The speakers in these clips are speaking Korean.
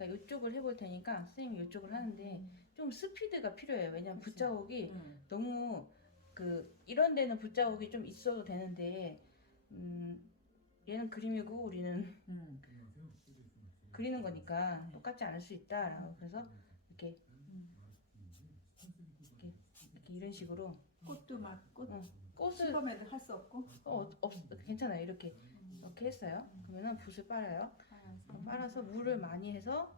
제가 이쪽을 해볼 테니까 선생님이 이쪽을 하는데 좀 스피드가 필요해요. 왜냐면. 붓자국이 응. 너무 그 이런 데는 붓자국이 좀 있어도 되는데 음 얘는 그림이고 우리는 응. 그리는 거니까 똑같지 않을 수 있다. 그래서 이렇게 이렇게, 이렇게 이런 식으로 꽃도 막 꽃 응. 꽃을 실험에도 할수 없고 어, 없 괜찮아요. 이렇게 이렇게 했어요. 그러면은 붓을 빨아요. 그럼 빨아서 물을 많이 해서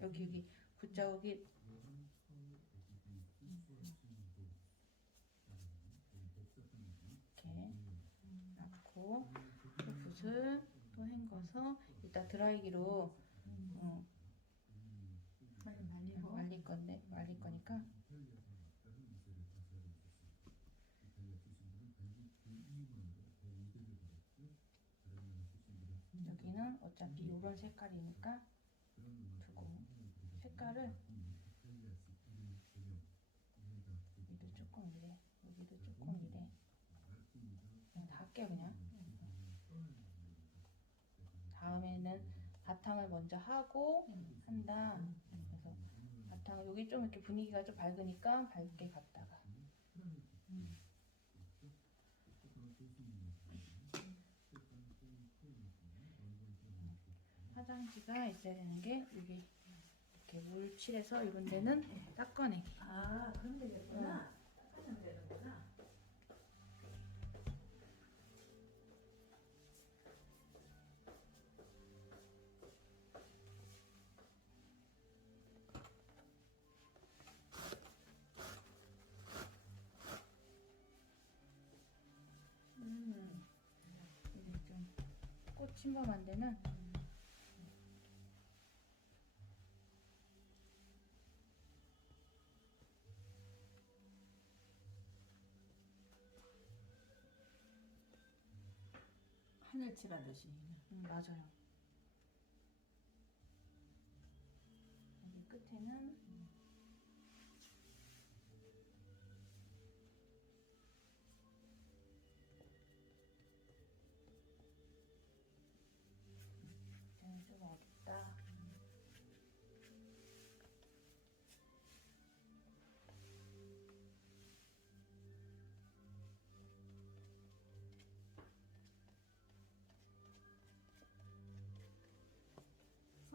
여기 여기 붓자국이 이렇게 또 붓을 또 헹궈서 이따 드라이기로 어, 말릴 건데 말릴 거니까 여기는 어차피 이런 색깔이니까 두고 색깔을 여기도 조금 이래 여기도 조금 이래. 그냥 다 할게요 그냥. 다음에는 바탕을 먼저 하고 한다 그래서 바탕을 여기 좀 이렇게 분위기가 좀 밝으니까 밝게 갔다가 화장지가 있어야 되는 게 여기 이렇게 물칠해서 이런 데는 닦아내기 아 그럼 되겠구나. 닦아내면 되는구나. 음. 여기 좀 꽃 침범한 데는 하늘 칠 하듯이. 음, 맞아요. 여기 끝에는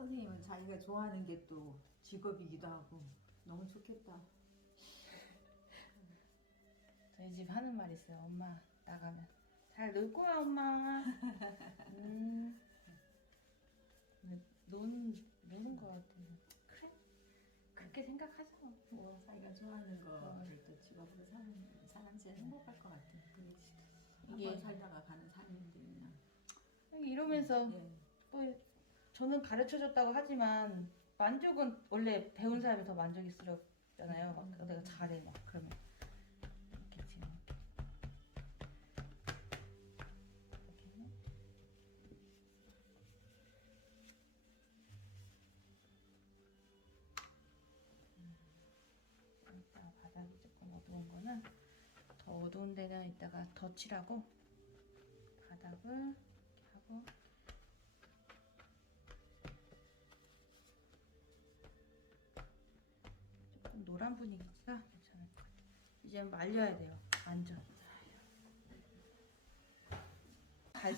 선생님은 자기가 좋아하는 게 또 직업이기도 하고 너무 좋겠다 저희 집 하는 말 있어요. 엄마 나가면 잘 놀 거야 엄마. 음. 근데 논 노는 거 같아. 그래? 그렇게 생각하자. 뭐. 자기가 좋아하는 거를 또 직업으로 사는 사람 제일 행복할 것 같아 그게 한번 살다가 가는 삶인데 그냥 이러면서 예. 뭐 저는 가르쳐 줬다고 하지만 만족은 원래 배운 사람이 더 만족스럽잖아요. 막 내가 잘해 막 그러면. 이렇게 지금 이렇게 이렇게. 이따 바닥이 조금 어두운 거는 더 어두운 데는 이따가 덧칠하고 바닥을 이렇게 하고 노란 분위기가 괜찮을 것 같아요. 이제 말려야 돼요. 완전. 발,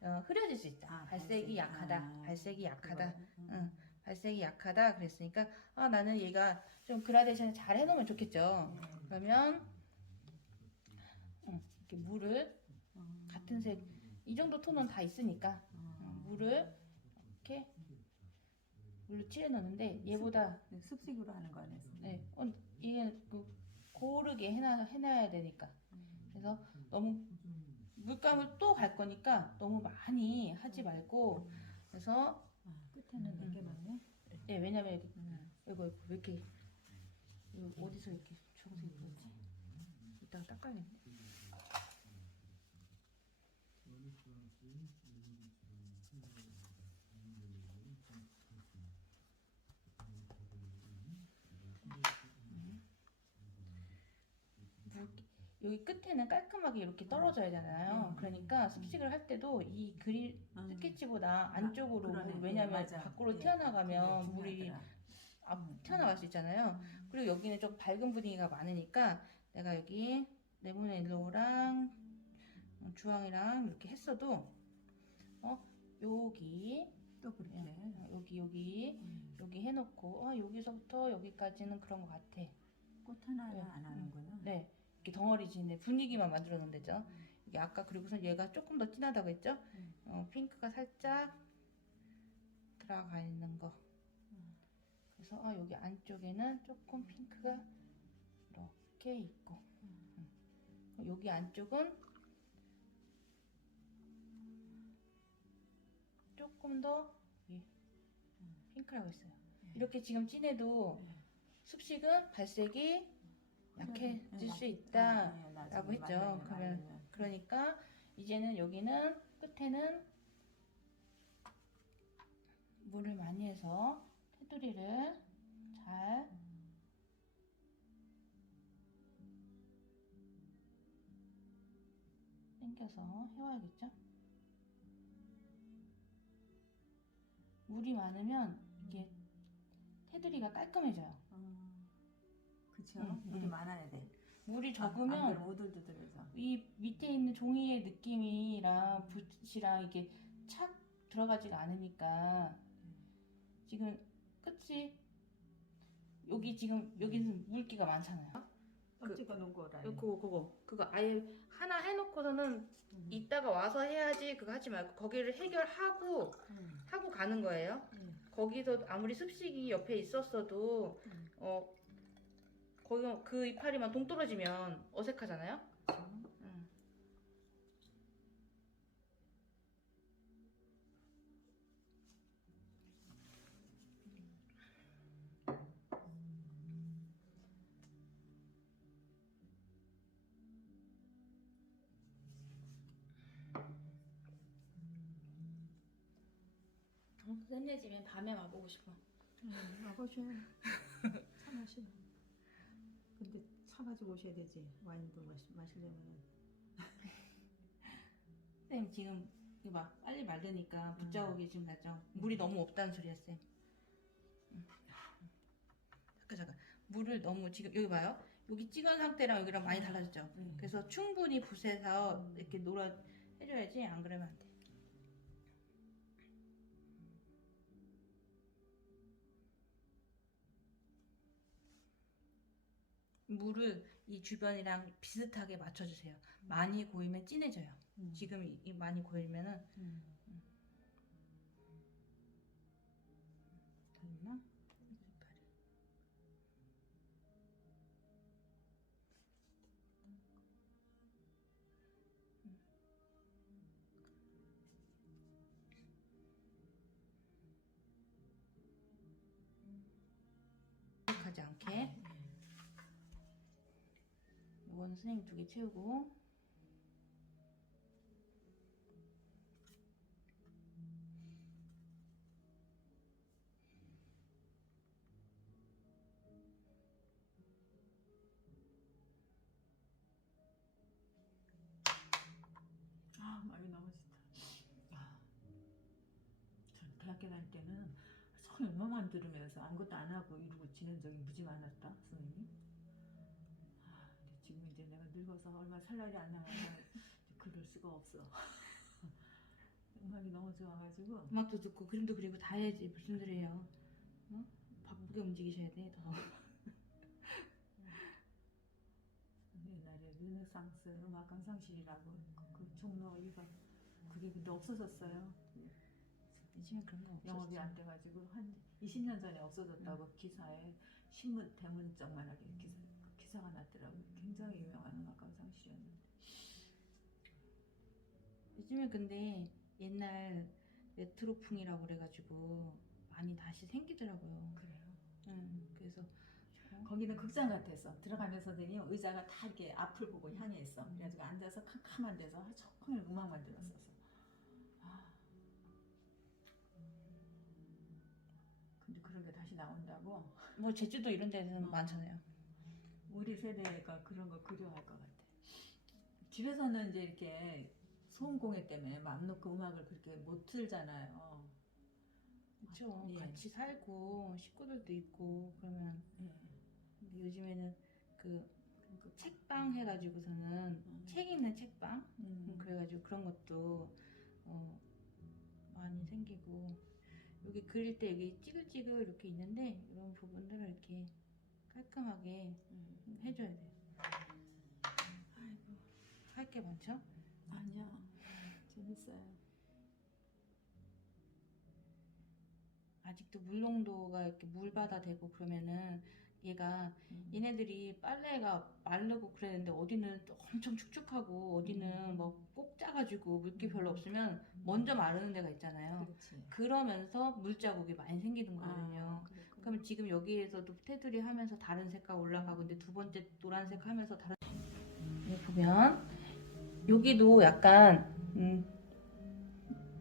어, 흐려질 수 있다. 아, 발색이 발색이. 약하다. 아, 발색이 약하다. 음. 응. 발색이 약하다. 그랬으니까 아 나는 얘가 좀 그라데이션 잘 해놓으면 좋겠죠. 음. 그러면 응, 이렇게 물을 음. 같은 색 이 정도 톤은 다 있으니까 음. 응, 물을 이렇게 물로 칠해 넣는데 얘보다 네, 습식으로 하는 거 아니었어? 네, 어, 이게 그 고르게 해놔 해놔야 되니까 그래서 너무 물감을 또 갈 거니까 너무 많이 하지 말고 그래서 아, 끝에는 음. 이게 맞네. 예 왜냐면 여기 음. 이거 왜 이렇게 이거 어디서 이렇게 주황색이 보였지? 이따가 닦아야겠네. 여기 끝에는 깔끔하게 이렇게 떨어져야 되잖아요. 음. 그러니까 음. 습식을 할 때도 이 그릴 음. 스케치보다 안쪽으로 그러네. 물, 왜냐면 네, 맞아. 밖으로 네, 튀어나가면 물이 중요하더라. 앞 음. 튀어나갈 수 있잖아요. 음. 그리고 여기는 좀 밝은 분위기가 많으니까 내가 여기 레몬 옐로우랑 어, 주황이랑 이렇게 했어도 어 여기 또 그렇게. 어, 여기 여기 음. 여기 해놓고 어, 여기서부터 여기까지는 그런 것 같아. 꽃 하나 네. 안 하는구나. 네 이렇게 덩어리지인데 분위기만 만들어 놓은 데죠. 이게 아까 그리고선 얘가 조금 더 진하다고 했죠. 음. 어, 핑크가 살짝 들어가 있는 거. 음. 그래서 어, 여기 안쪽에는 조금 핑크가 이렇게 있고 음. 어, 여기 안쪽은 조금 더이 핑크라고 했어요. 네. 이렇게 지금 진해도 네. sup식은 발색이 약해질 네, 수 네, 있다라고 나중에 했죠. 말리면, 그러면. 그러니까 이제는 여기는 끝에는 물을 많이 해서 테두리를 잘 당겨서 해와야겠죠? 물이 많으면 이게 테두리가 깔끔해져요. 어, 그쵸. 음, 물이 음. 많아야 돼. 물이 아, 안 적으면 그러면 오돌도돌해서. 이 밑에 있는 종이의 느낌이랑 붓이랑 이게 착 들어가지가 않으니까 지금 끝이 여기 지금 여기는 물기가 많잖아요. 그, 찍어 놓은 거라. 그거 그거 그거 아예 하나 해놓고서는 음. 이따가 와서 해야지 그거 하지 말고 거기를 해결하고 음. 하고 가는 거예요. 네. 거기서 아무리 습식이 옆에 있었어도 음. 어 거기 그 이파리만 동떨어지면 어색하잖아요. 음. 어, 끝내지면 밤에 와보고 싶어. 음, 와보셔. 차 마셔. 근데 차 가지고 오셔야 되지. 와인도 마시, 마시려면. 쌤 지금 이거 봐 빨리 말르니까 붓자국이 지금 났죠. 물이 너무 없다는 소리야 쌤. 음. 잠깐 잠깐 물을 너무 지금 여기 봐요. 여기 찍은 상태랑 여기랑 많이 달라졌죠. 음. 그래서 충분히 붓에서 음. 이렇게 놀아 해줘야지 안 그러면 안 돼. 물을 이 주변이랑 비슷하게 맞춰주세요. 많이 고이면 진해져요. 음. 지금 이, 이 많이 고이면은 음. 이거는 선생님 두 개 채우고 아. 아, 다닐 때는 손 음악만 들으면서 아무것도 안 하고 이러고 지낸 적이 무지 많았다, 선생님. 늙어서 얼마 살 날이 안 남아서 그럴 수가 없어. 음악이 너무 좋아가지고. 음악도 듣고 그림도 그리고 다 해야지 무슨 소리예요 어? 바쁘게 움직이셔야 돼 더 옛날에 르네상스 음악 감상실이라고 그 종로 이가 그게 근데 없어졌어요. 요즘에 그런 거 없었어 영업이 안 돼가지고 한 20년 전에 없어졌다고 기사에 신문 대문짝만 하게 기사, 기사가 났더라고요. 굉장히 유명한 음악 감상실이었는데. 요즘에 근데 옛날 레트로풍이라고 그래가지고 많이 다시 생기더라고요 그래요. 응, 그래서 거기는 극장 같았어. 들어가면 선생님 의자가 다 이렇게 앞을 보고 향해 있어. 그래가지고 앉아서 캄캄한 데서 종일 음악만 들었었어. 아. 근데 그런 게 다시 나온다고? 뭐 제주도 이런 데는 어. 많잖아요 우리 세대가 그런 거 그리워할 것 같아. 집에서는 이제 이렇게 소음 공해 때문에 마음 놓고 음악을 그렇게 못 틀잖아요. 그렇죠. 예. 같이 살고 식구들도 있고 그러면 예. 요즘에는 그 책방 해가지고서는 음. 책 있는 책방 음, 음. 그래가지고 그런 것도 어, 많이 생기고 여기 그릴 때 여기 찌글찌글 이렇게 있는데 이런 부분들을 이렇게 깔끔하게 음. 해줘야 돼요. 아이고 할 게 많죠? 아니야. 재밌어요. 아직도 물농도가 이렇게 물바다 되고 그러면은 얘가 음. 얘네들이 빨래가 마르고 그랬는데 어디는 엄청 축축하고 어디는 음. 뭐꼭 짜가지고 물기 별로 없으면 먼저 마르는 데가 있잖아요. 그렇지. 그러면서 물자국이 많이 생기는 거거든요. 아, 그럼 지금 여기에서도 테두리 하면서 다른 색깔 올라가고 근데 두 번째 노란색 하면서 다른 여기 보면 여기도 약간 음,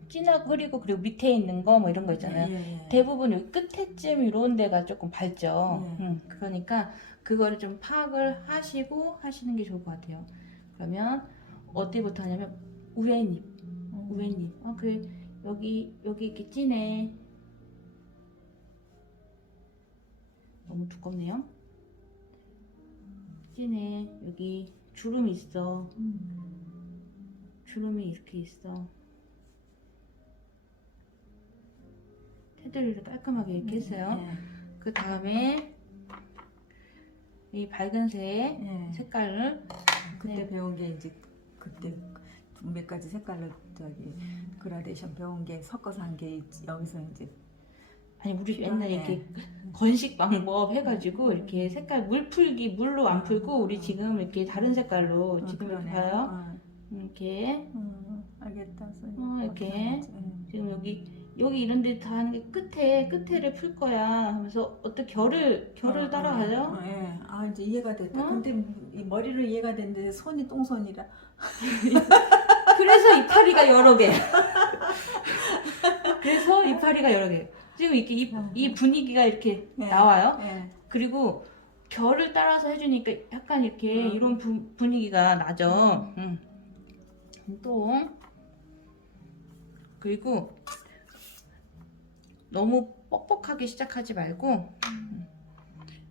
진하고 흐리고 그리고 밑에 있는 거 뭐 이런 거 있잖아요. 예, 예. 대부분 여기 끝에쯤 이런 데가 조금 밝죠. 네. 음, 그러니까 그거를 좀 파악을 하시고 하시는 게 좋을 것 같아요. 그러면 어디부터 하냐면 우엔잎, 음. 우엔잎. 어, 그 여기 여기 이렇게 진해. 너무 두껍네요. 진해. 여기 주름이 있어. 음. 주름이 이렇게 있어. 테두리를 깔끔하게 이렇게 했어요. 그 다음에 이 밝은색 예. 예. 색깔을 그때 네. 배운 게 이제 그때 몇 가지 색깔로 저기 그라데이션 배운 게 섞어서 한 게 여기서 이제 아니 우리 필요하네. 맨날 이렇게 건식 방법 해가지고 이렇게 색깔 물 풀기 물로 안 풀고 우리 지금 이렇게 다른 색깔로 어, 지금 이렇게 그러네. 봐요. 어, 이렇게 어, 알겠다. 어, 이렇게. 예. 지금 여기 여기 이런 데 다 하는 게 끝에 끝에를 풀 거야 하면서 어떤 결을 결을 어, 따라가죠. 어, 예. 아 이제 이해가 됐다. 어? 근데 이 머리로 이해가 됐는데 손이 똥손이라. 그래서 이파리가 여러 개. 그래서 이파리가 여러 개. 지금 이렇게 이, 이 분위기가 이렇게 예. 나와요. 예. 그리고 결을 따라서 해주니까 약간 이렇게 음. 이런 부- 분위기가 나죠. 음. 또 그리고 너무 뻑뻑하게 시작하지 말고 음.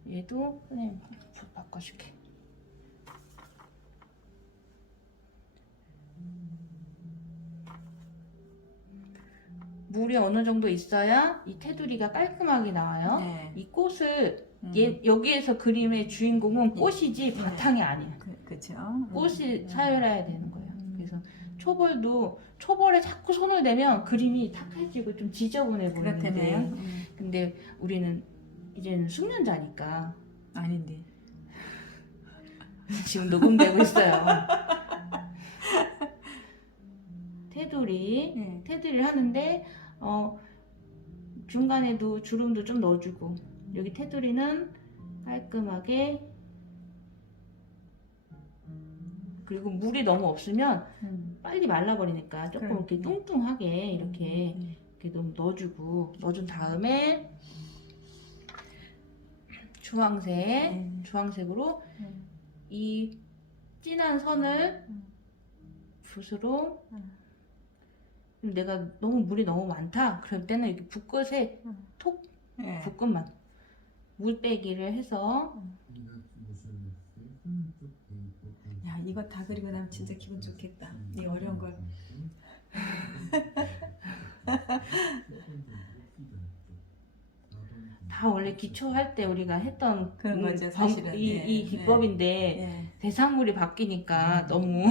얘도 선생님 불 바꿔줄게. 물이 어느 정도 있어야 이 테두리가 깔끔하게 나와요. 네. 이 꽃을 음. 얘, 여기에서 그림의 주인공은 예. 꽃이지 네. 바탕이 아니야. 그, 그쵸. 꽃이 음. 사열해야 되는 거예요. 음. 그래서 초벌도 초벌에 자꾸 손을 대면 그림이 탁해지고 좀 지저분해 보이는데 그렇다네요. 음. 근데 우리는 이제는 숙련자니까 아닌데. 지금 녹음되고 있어요. 테두리 예. 테두리를 하는데 어, 중간에도 주름도 좀 넣어주고 여기 테두리는 깔끔하게 그리고 물이 너무 없으면 음. 빨리 말라버리니까 조금 그래. 이렇게 뚱뚱하게 이렇게 음. 이렇게 좀 넣어주고 넣어준 다음에 주황색 네. 주황색으로 음. 이 진한 선을 음. 붓으로 음. 내가 너무 물이 너무 많다 그럴 때는 이렇게 붓끝에 음. 톡 예. 붓끝만 물 빼기를 해서 야 이거 다 그리고 나면 진짜 기분 좋겠다. 이 어려운 걸. 다 원래 기초할 때 우리가 했던 그런 음, 거죠, 방- 사실은. 이, 예, 이 예. 기법인데 예. 대상물이 바뀌니까 너무